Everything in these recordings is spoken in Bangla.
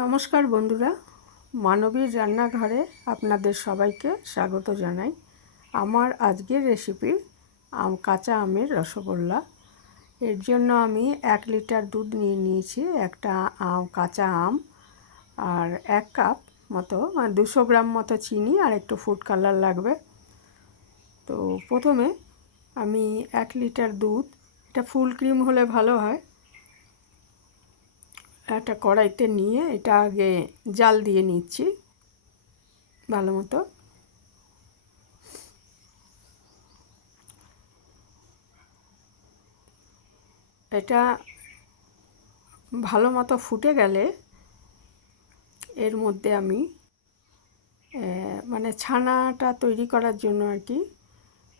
নমস্কার বন্ধুরা, মানবীর রান্নাঘরে আপনাদের সবাইকে স্বাগত জানাই। আমার আজকের রেসিপি আম, কাঁচা আমের রসগোল্লা। এর জন্য আমি এক লিটার দুধ নিয়ে নিয়েছি, একটা আম, কাঁচা আম আর এক কাপ মতো মানে দুশো গ্রাম মতো চিনি আর একটু ফুড কালার লাগবে। তো প্রথমে আমি এক লিটার দুধ, এটা ফুল ক্রিম হলে ভালো হয়। একটা কড়াইতে নিয়ে এটা আগে জাল দিয়ে নিচ্ছি, ভালো মতো। এটা ভালো মতো ফুটে গেলে এর মধ্যে আমি মানে ছানাটা তৈরি করার জন্য আর কি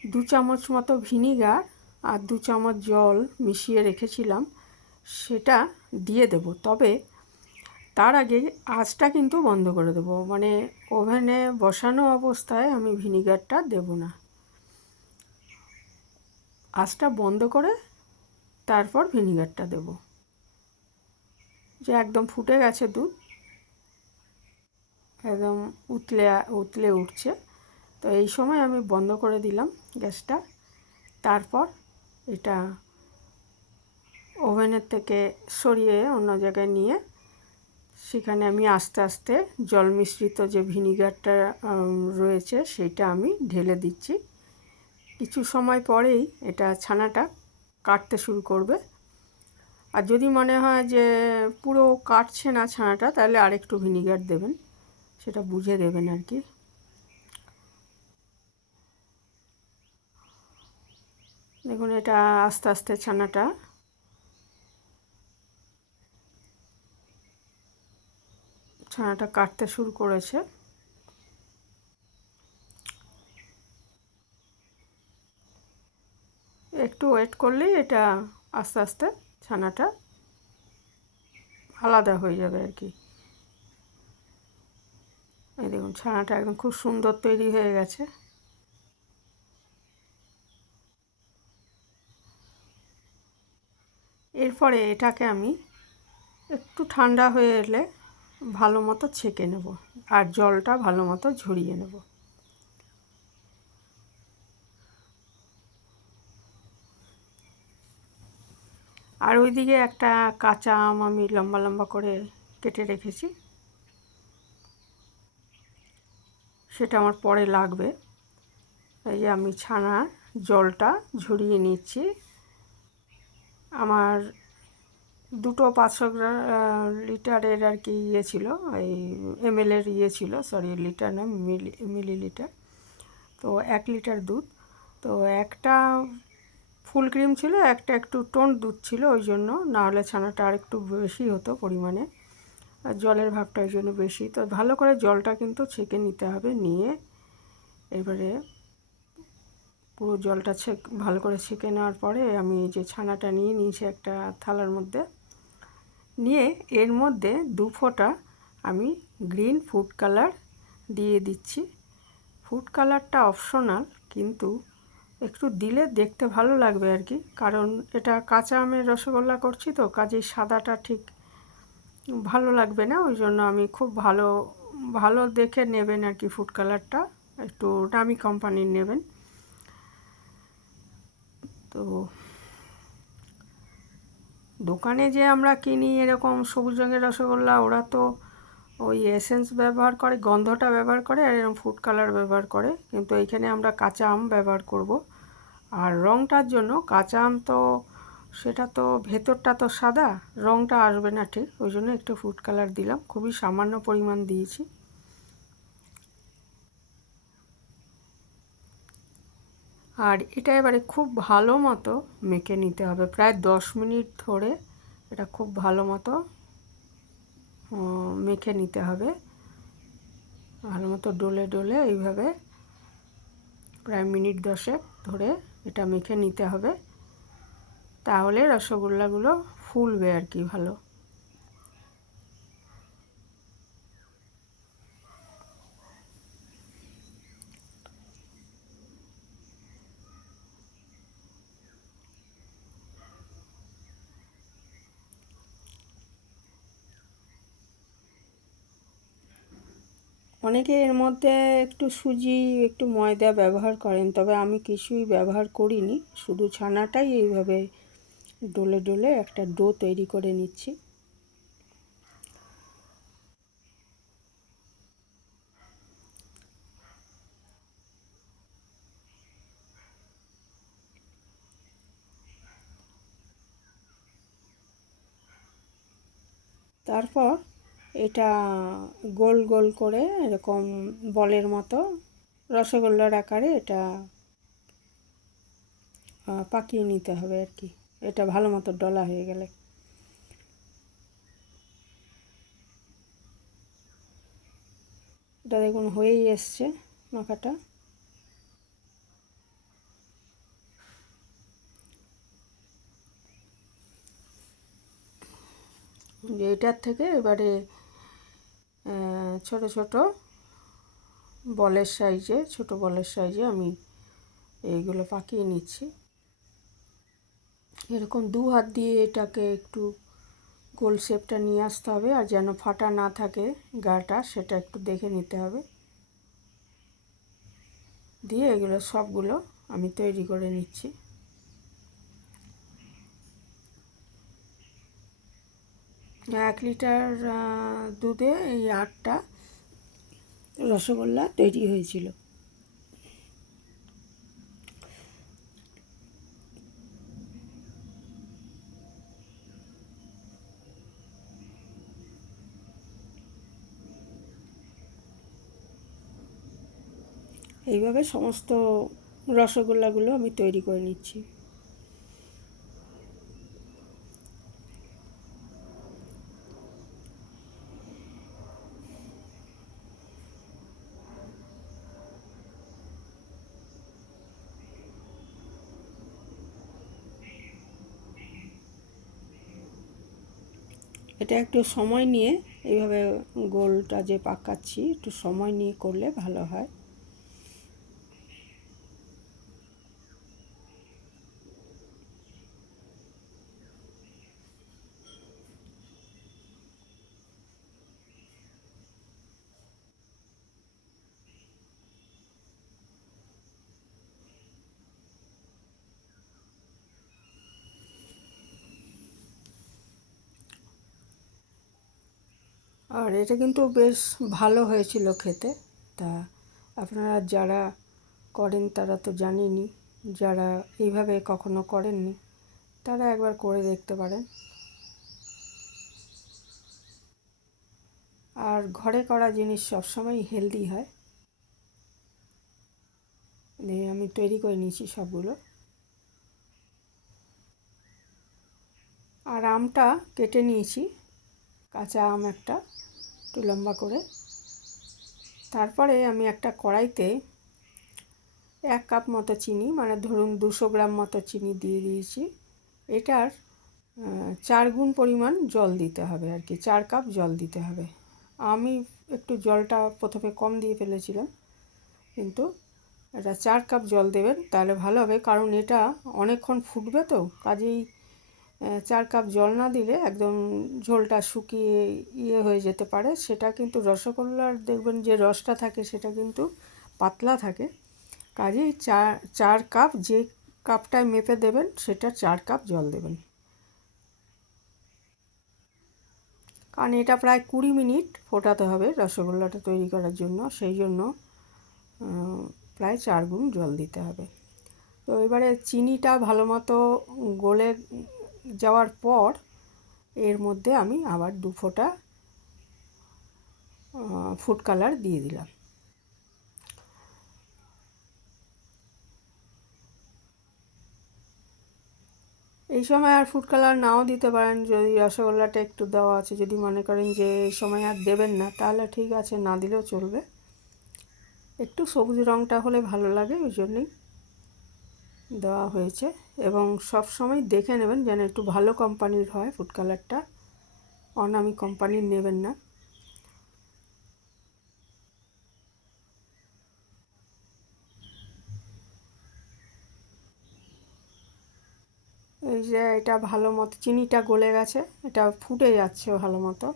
দু চামচ মতো ভিনিগার আর দু চামচ জল মিশিয়ে রেখেছিলাম। সেটা দিয়ে দেব। তবে তার আগে আঁচটা কিন্তু বন্ধ করে দেবো। মানে ওভেনে বসানো অবস্থায় আমি ভিনিগারটা দেব না। আঁচটা বন্ধ করে তারপর ভিনিগারটা দেব। যে একদম ফুটে গেছে দুধ, একদম উতলে উতলে উঠছে। তো এই সময় আমি বন্ধ করে দিলাম গ্যাসটা। তারপর এটা ওভেনের থেকে সরিয়ে অন্য জায়গায় নিয়ে সেখানে আমি আস্তে আস্তে জল মিশ্রিত যে ভিনিগারটা রয়েছে সেটা আমি ঢেলে দিচ্ছি। কিছু সময় পরেই এটা ছানাটা কাটতে শুরু করবে। আর যদি মনে হয় যে পুরো কাটছে না ছানাটা, তাহলে আরেকটু ভিনিগার দেবেন, সেটা বুঝে দেবেন আর কি। দেখুন, এটা আস্তে আস্তে ছানাটা ছানাটা কাটতে শুরু করেছে। একটু ওয়েট করলেই এটা আস্তে আস্তে ছানাটা আলাদা হয়ে যাবে আর কি। এই দেখুন, ছানাটা একদম খুব সুন্দর তৈরি হয়ে গেছে। এরপরে এটাকে আমি একটু ঠান্ডা হয়ে এলে ভালো মতো ছেঁকে নেব আর জলটা ভালো মতো ঝরিয়ে নেব। আর ওইদিকে একটা কাঁচা আম আমি লম্বা লম্বা করে কেটে রেখেছি। সেটা আমার পরে লাগবে। এই যে আমি ছানার জলটা ঝরিয়ে নিচ্ছি। আমার দুটো পাঁচশো গ্রাম লিটারের আর কি ইয়ে ছিল, এই এমএলের ইয়ে ছিল সরি লিটার না, মিলি মিলি লিটার তো এক লিটার দুধ। তো একটা ফুল ক্রিম ছিল, একটা একটু টোন দুধ ছিল, ওই জন্য। না হলে ছানাটা আর একটু বেশি হতো পরিমাণে। আর জলের ভাবটা ওই জন্য বেশি। তো ভালো করে জলটা কিন্তু ছেঁকে নিতে হবে, নিয়ে এবারে পুরো জলটা ছেক ভালো করে ছেঁকে নেওয়ার পরে আমি যে ছানাটা নিয়ে নিয়েছি একটা থালার মধ্যে। নিয়ে এর মধ্যে দু ফোঁটা আমি গ্রিন ফুড কালার দিয়ে দিচ্ছি। ফুড কালারটা অপশনাল, কিন্তু একটু দিলে দেখতে ভালো লাগবে আর কি। কারণ এটা কাঁচা আমের রসগোল্লা করছি তো, কাজেই সাদাটা ঠিক ভালো লাগবে না, ওই জন্য আমি খুব ভালো ভালো দেখে নেবেন আর কি ফুড কালারটা, একটু দামি কোম্পানির নেবেন। তো দোকানে যে আমরা কিনি এরকম সবুজ রঙের রসগোল্লা, ওরা তো ওই এসেন্স ব্যবহার করে, গন্ধটা ব্যবহার করে আর এরকম ফুড কালার ব্যবহার করে। কিন্তু এইখানে আমরা কাঁচা আম ব্যবহার করব। আর রঙটার জন্য কাঁচা আম তো সেটা তো ভেতরটা তো সাদা রঙটা আসবে না ঠিক। ওই জন্য একটু ফুড কালার দিলাম। খুবই সামান্য পরিমাণ দিয়েছি। আর এটা এবারে খুব ভালো মতো মেখে নিতে হবে। প্রায় দশ মিনিট ধরে এটা খুব ভালো মতো মেখে নিতে হবে। ভালো মতো ডলে ডলে এইভাবে প্রায় মিনিট দশেক ধরে এটা মেখে নিতে হবে। তাহলে রসগোল্লাগুলো ফুলবে আর কি ভালো। অনেকে এর মধ্যে একটু সুজি, একটু ময়দা ব্যবহার করেন, তবে আমি কিছুই ব্যবহার করিনি। শুধু ছানাটাই এইভাবে ডলে ডলে একটা ডো তৈরি করে নিচ্ছি। তারপর এটা গোল গোল করে এরকম বলের মতো রসগোল্লার আকারে এটা পাকিয়ে নিতে হবে আর কি। এটা ভালো মতো ডলা হয়ে গেলে। এটা দেখুন হয়েই এসছে মাখাটা। এটার থেকে এবারে ছোট ছোট বলের সাইজে, ছোট বলের সাইজে আমি এইগুলো পাকিয়ে নিচ্ছি। এরকম দু হাত দিয়ে এটাকে একটু গোল শেপটা নিয়ে আসতে হবে আর যেন ফাটা না থাকে গাটা, সেটা একটু দেখে নিতে হবে। দিয়ে এগুলো সবগুলো আমি তৈরি করে নিচ্ছি। এক লিটার দুধে এই আটটা রসগোল্লা তৈরি হয়েছিল। এইভাবে সমস্ত রসগোল্লাগুলো আমি তৈরি করে নিচ্ছি। এটা একটু সময় নিয়ে এইভাবে গোলটা যে পাকাচ্ছি একটু সময় নিয়ে করলে ভালো হয়। আর এটা কিন্তু বেশ ভালো হয়েছিল খেতে। তা আপনারা যারা করেন তারা তো জানেনই, যারা এইভাবে কখনো করেননি, তারা একবার করে দেখতে পারেন। আর ঘরে করা জিনিস সবসময় হেলদি হয়। আমি তৈরি করে নিয়েছি সবগুলো। আর আমটা কেটে নিয়েছি, কাঁচা আম একটা। একটু লম্বা করে। তারপরে আমি একটা কড়াইতে এক কাপ মতো চিনি মানে ধরুন দুশো গ্রাম মতো চিনি দিয়ে দিয়েছি। এটার চার গুণ পরিমাণ জল দিতে হবে আর কি, চার কাপ জল দিতে হবে। আমি একটু জলটা প্রথমে কম দিয়ে ফেলেছিলাম, কিন্তু এটা চার কাপ জল দেবেন, তাহলে ভালো হবে, কারণ এটা অনেকক্ষণ ফুটবে তো, কাজেই চার কাপ জল না দিলে একদম ঝোলটা শুকিয়ে ইয়ে হয়ে যেতে পারে। সেটা কিন্তু রসগোল্লার দেখবেন যে রসটা থাকে সেটা কিন্তু পাতলা থাকে। কাজেই চার চার কাপ যে কাপটায় মেপে দেবেন সেটা চার কাপ জল দেবেন। কারণ এটা প্রায় কুড়ি মিনিট ফোটাতে হবে রসগোল্লাটা তৈরি করার জন্য। সেই জন্য প্রায় চার গুণ জল দিতে হবে। তো এবারে চিনিটা ভালো মতো গলে যাওয়ার পর এর মধ্যে আমি আবার দু ফোঁটা ফুড কালার দিয়ে দিলাম। এই সময় আর ফুড কালার নাও দিতে পারেন, যদি রসগোল্লাটা একটু দেওয়া আছে, যদি মনে করেন যে এই সময় আর দেবেন না, তাহলে ঠিক আছে, না দিলেও চলবে। একটু সবুজ রঙটা হলে ভালো লাগে, ওই জন্যই। দেওয়া হয়েছে এবং সব সময় দেখে নেবেন যেন একটু ভালো কোম্পানির হয় ফুড কালারটা। অনামি কোম্পানির নেবেন না। এই যে এটা ভালো মতো, চিনিটা গলে গেছে, এটা ফুটে যাচ্ছে ভালো মতো।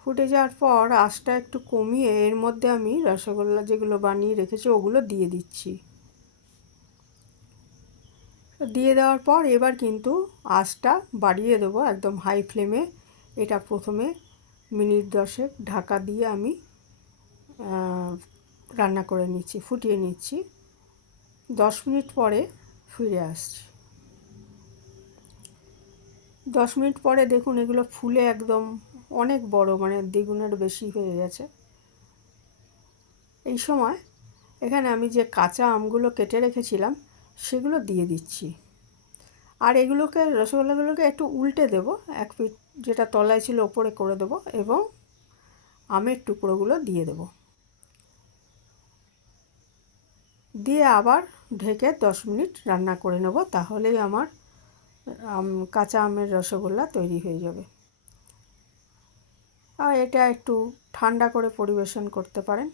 ফুটে যাওয়ার পর আঁচটা একটু কমিয়ে এর মধ্যে আমি রসগোল্লা যেগুলো বানিয়ে রেখেছি ওগুলো দিয়ে দিচ্ছি। দিয়ে দেওয়ার পর এবার কিন্তু আঁচটা বাড়িয়ে দেবো একদম হাই ফ্লেমে এটা প্রথমে মিনিট দশেক ঢাকা দিয়ে আমি রান্না করে নিচ্ছি, ফুটিয়ে নিচ্ছি। দশ মিনিট পরে ফিরে আসছি। দশ মিনিট পরে দেখুন এগুলো ফুলে একদম অনেক বড় মানে দ্বিগুণের বেশি হয়ে গেছে। এই সময় এখানে আমি যে কাঁচা আমগুলো কেটে রেখেছিলাম সেগুলো দিয়ে দিচ্ছি। আর এগুলোকে, রসগোল্লাগুলোকে একটু উল্টে দেব, এক পিট যেটা তলায় ছিল ওপরে করে দেব এবং আমের টুকরোগুলো দিয়ে দেব। দিয়ে আবার ঢেকে দশ মিনিট রান্না করে নেব, তাহলেই আমার, আম, কাঁচা আমের রসগোল্লা তৈরি হয়ে যাবে। আর এটা একটু ঠান্ডা করে পরিবেশন করতে পারেন।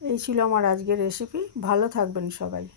এই ছিল আমার আজকের রেসিপি ভালো থাকবেন সবাই।